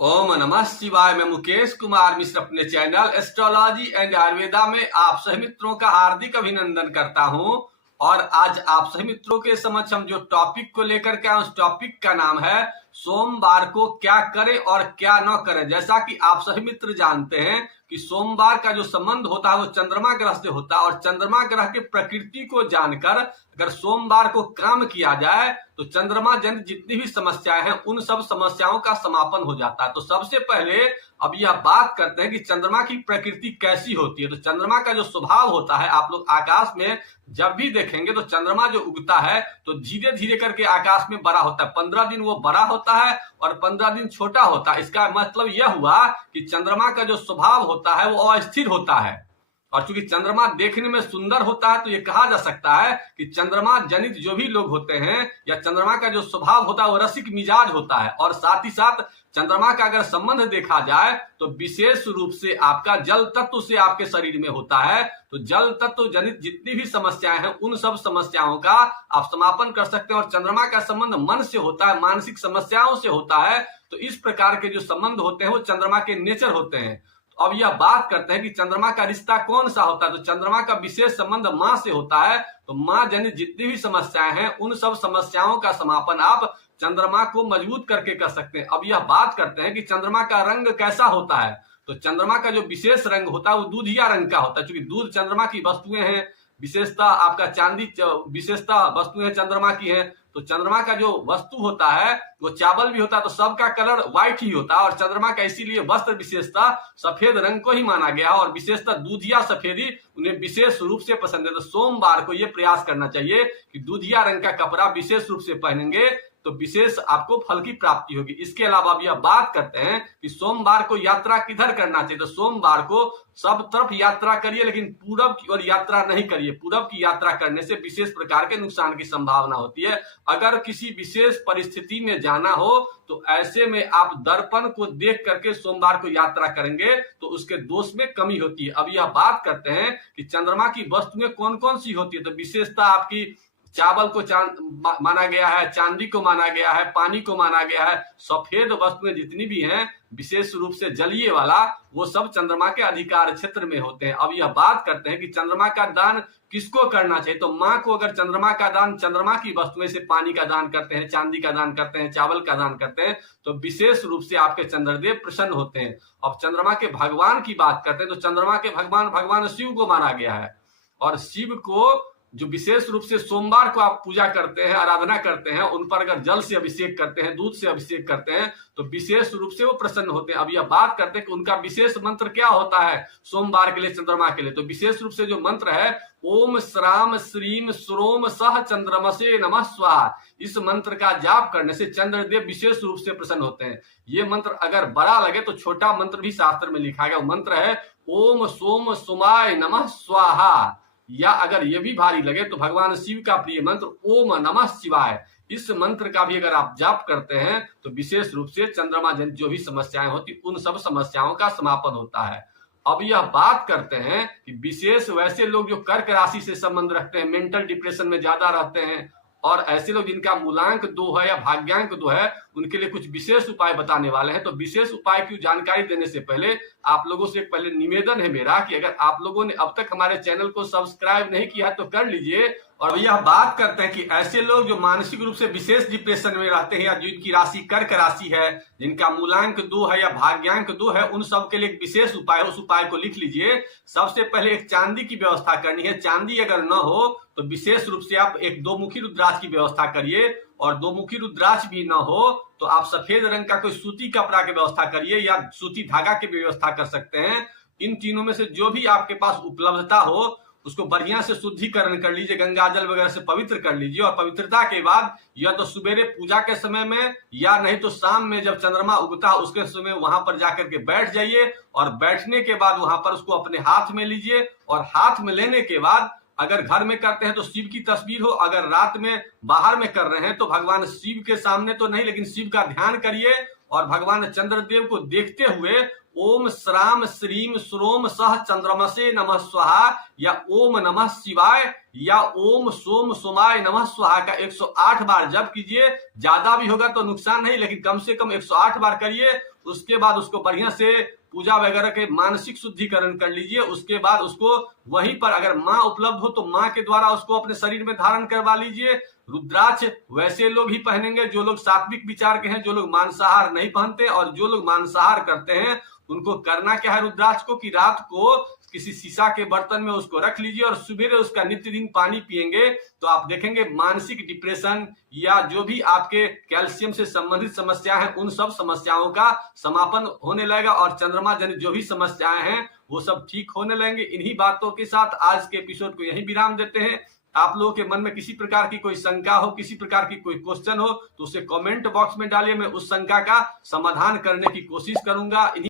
ओम नमः शिवाय। मैं मुकेश कुमार मिश्र अपने चैनल एस्ट्रोलॉजी एंड आयुर्वेदा में आप सभी मित्रों का हार्दिक अभिनंदन करता हूं। और आज आप सभी मित्रों के समक्ष हम जो टॉपिक को लेकर के उस टॉपिक का नाम है सोमवार को क्या करें और क्या न करें। जैसा कि आप सभी मित्र जानते हैं कि सोमवार का जो संबंध होता है वो चंद्रमा ग्रह से होता है, और चंद्रमा ग्रह के प्रकृति को जानकर अगर सोमवार को काम किया जाए तो चंद्रमा जनित जितनी भी समस्याएं हैं उन सब समस्याओं का समापन हो जाता है। तो सबसे पहले अब यह बात करते हैं कि चंद्रमा की प्रकृति कैसी होती है। तो चंद्रमा का जो स्वभाव होता है, आप लोग आकाश में जब भी देखेंगे तो चंद्रमा जो उगता है तो धीरे धीरे करके आकाश में बड़ा होता है। 15 दिन वो बड़ा होता है और 15 दिन छोटा होता है। इसका मतलब यह हुआ कि चंद्रमा का जो स्वभाव होता है वो अस्थिर होता है। और चूंकि चंद्रमा देखने में सुंदर होता है तो ये कहा जा सकता है कि चंद्रमा जनित जो भी लोग होते हैं या चंद्रमा का जो स्वभाव होता है वो रसिक मिजाज होता है। और साथ ही साथ चंद्रमा का अगर संबंध देखा जाए तो विशेष रूप से आपका जल तत्व से आपके शरीर में होता है। तो जल तत्व जनित जितनी भी समस्याएं हैं उन सब समस्याओं का आप समापन कर सकते हैं। और चंद्रमा का संबंध मन से होता है, मानसिक समस्याओं से होता है। तो इस प्रकार के जो संबंध होते हैं वो चंद्रमा के नेचर होते हैं। अब यह बात करते हैं कि चंद्रमा का रिश्ता कौन सा होता है। तो चंद्रमा का विशेष संबंध मां से होता है। तो मां जनित जितनी भी समस्याएं हैं उन सब समस्याओं का समापन आप चंद्रमा को मजबूत करके कर सकते हैं। अब यह बात करते हैं कि चंद्रमा का रंग कैसा होता है। तो चंद्रमा का जो विशेष रंग होता है वो दूधिया रंग का होता है। क्योंकि दूध चंद्रमा की वस्तुएं हैं, विशेषता आपका चांदी विशेषता वस्तुएं चंद्रमा की है। तो चंद्रमा का जो वस्तु होता है वो चावल भी होता है, तो सबका कलर व्हाइट ही होता है। और चंद्रमा का इसीलिए वस्त्र विशेषता सफेद रंग को ही माना गया और विशेषता दूधिया सफेदी उन्हें विशेष रूप से पसंद है। तो सोमवार को ये प्रयास करना चाहिए कि दूधिया रंग का कपड़ा विशेष रूप से पहनेंगे तो विशेष आपको फल की प्राप्ति होगी। इसके अलावा अब यह बात करते हैं कि सोमवार को यात्रा किधर करना चाहिए। तो सोमवार को सब तरफ यात्रा करिए, लेकिन पूरब की ओर यात्रा नहीं करिए। पूरब की यात्रा करने से विशेष प्रकार के नुकसान की संभावना होती है। अगर किसी विशेष परिस्थिति में जाना हो तो ऐसे में आप दर्पण को देख करके सोमवार को यात्रा करेंगे तो उसके दोष में कमी होती है। अब यह बात करते हैं कि चंद्रमा की वस्तुएं कौन कौन सी होती है। तो विशेषता आपकी चावल को माना गया है, चांदी को माना गया है, पानी को माना गया है। सफेद वस्तुएं जितनी भी हैं विशेष रूप से जलीय वाला वो सब चंद्रमा के अधिकार क्षेत्र में होते हैं। अब यह बात करते हैं कि चंद्रमा का दान किसको करना चाहिए। तो माँ को अगर चंद्रमा का दान, चंद्रमा की वस्तुएं से पानी का दान करते हैं, चांदी का दान करते हैं, चावल का दान करते हैं तो विशेष रूप से आपके चंद्रदेव प्रसन्न होते हैं। अब चंद्रमा के भगवान की बात करते हैं तो चंद्रमा के भगवान शिव को माना गया है। और शिव को जो विशेष रूप से सोमवार को आप पूजा करते हैं, आराधना करते हैं, उन पर अगर जल से अभिषेक करते हैं, दूध से अभिषेक करते हैं तो विशेष रूप से वो प्रसन्न होते हैं। अब यह बात करते हैं कि उनका विशेष मंत्र क्या होता है सोमवार के लिए, चंद्रमा के लिए। तो विशेष रूप से जो मंत्र है ओम श्राम श्रीम श्रोम सह चंद्रमसे नमः स्वाहा, इस मंत्र का जाप करने से चंद्रदेव विशेष रूप से प्रसन्न होते हैं। ये मंत्र अगर बड़ा लगे तो छोटा मंत्र भी शास्त्र में लिखा गया, मंत्र है ओम सोम सोमाय नमः स्वाहा। या अगर ये भी भारी लगे तो भगवान शिव का प्रिय मंत्र ओम नमः शिवाय, इस मंत्र का भी अगर आप जाप करते हैं तो विशेष रूप से चंद्रमा जनित जो भी समस्याएं होती उन सब समस्याओं का समापन होता है। अब यह बात करते हैं कि विशेष वैसे लोग जो कर्क राशि से संबंध रखते हैं, मेंटल डिप्रेशन में ज्यादा रहते हैं और ऐसे लोग जिनका मूलांक 2 है या भाग्यांक 2 है उनके लिए कुछ विशेष उपाय बताने वाले हैं। तो विशेष उपाय की जानकारी देने से पहले आप लोगों से एक पहले निवेदन है मेरा कि अगर आप लोगों ने अब तक हमारे चैनल को सब्सक्राइब नहीं किया तो कर लीजिए। और यह बात करते हैं कि ऐसे लोग जो मानसिक रूप से विशेष डिप्रेशन में रहते हैं या जिनकी राशि कर्क राशि है, जिनका मूलांक 2 है या भाग्यांक 2 है, उन सब के लिए एक विशेष उपाय, उस उपाय को लिख लीजिए। सबसे पहले एक चांदी की व्यवस्था करनी है। चांदी अगर न हो तो विशेष रूप से आप एक 2 मुखी रुद्राक्ष की व्यवस्था करिए। और 2 मुखी रुद्राक्ष भी न हो तो आप सफेद रंग का कोई सूती कपड़ा की व्यवस्था करिए या सूती धागा की व्यवस्था कर सकते हैं। इन तीनों में से जो भी आपके पास उपलब्धता हो उसको बढ़िया से शुद्धिकरण कर लीजिए, गंगा जल वगैरह से पवित्र कर लीजिए। और पवित्रता के बाद या तो सुबेरे पूजा के समय में या नहीं तो शाम में जब चंद्रमा उगता है उसके समय वहां पर जाकर के बैठ जाइए। और बैठने के बाद वहां पर उसको अपने हाथ में लीजिए। और हाथ में लेने के बाद अगर घर में करते हैं तो शिव की तस्वीर हो, अगर रात में बाहर में कर रहे हैं तो भगवान शिव के सामने तो नहीं लेकिन शिव का ध्यान करिए और भगवान चंद्रदेव को देखते हुए ओम श्राम श्रीम श्रोम सह चंद्रमसे नमः स्वाहा या ओम नमः शिवाय या ओम सोम सोमाय नमः स्वाहा का 108 बार जप कीजिए। ज्यादा भी होगा तो नुकसान नहीं, लेकिन कम से कम 108 बार करिए। तो उसके बाद उसको बढ़िया से पूजा वगैरह के मानसिक शुद्धिकरण कर लीजिए। उसके बाद उसको वहीं पर अगर माँ उपलब्ध हो तो माँ के द्वारा उसको अपने शरीर में धारण करवा लीजिए। रुद्राक्ष वैसे लोग ही पहनेंगे जो लोग सात्विक विचार के हैं, जो लोग मांसाहार नहीं पहनते, और जो लोग मांसाहार करते हैं उनको करना क्या है रुद्राक्ष को कि रात को किसी शीशा के बर्तन में उसको रख लीजिए और सुबह उसका नित्य दिन पानी पिएंगे तो आप देखेंगे मानसिक डिप्रेशन या जो भी आपके कैल्शियम से संबंधित समस्या है उन सब समस्याओं का समापन होने लगेगा और चंद्रमा जनित जो भी समस्याएं हैं वो सब ठीक होने लगेंगे। इन्हीं बातों के साथ आज के एपिसोड को यहीं विराम देते हैं। आप लोगों के मन में किसी प्रकार की कोई शंका हो, किसी प्रकार की कोई क्वेश्चन हो तो उसे कमेंट बॉक्स में डालिए, मैं उस शंका का समाधान करने की कोशिश करूंगा।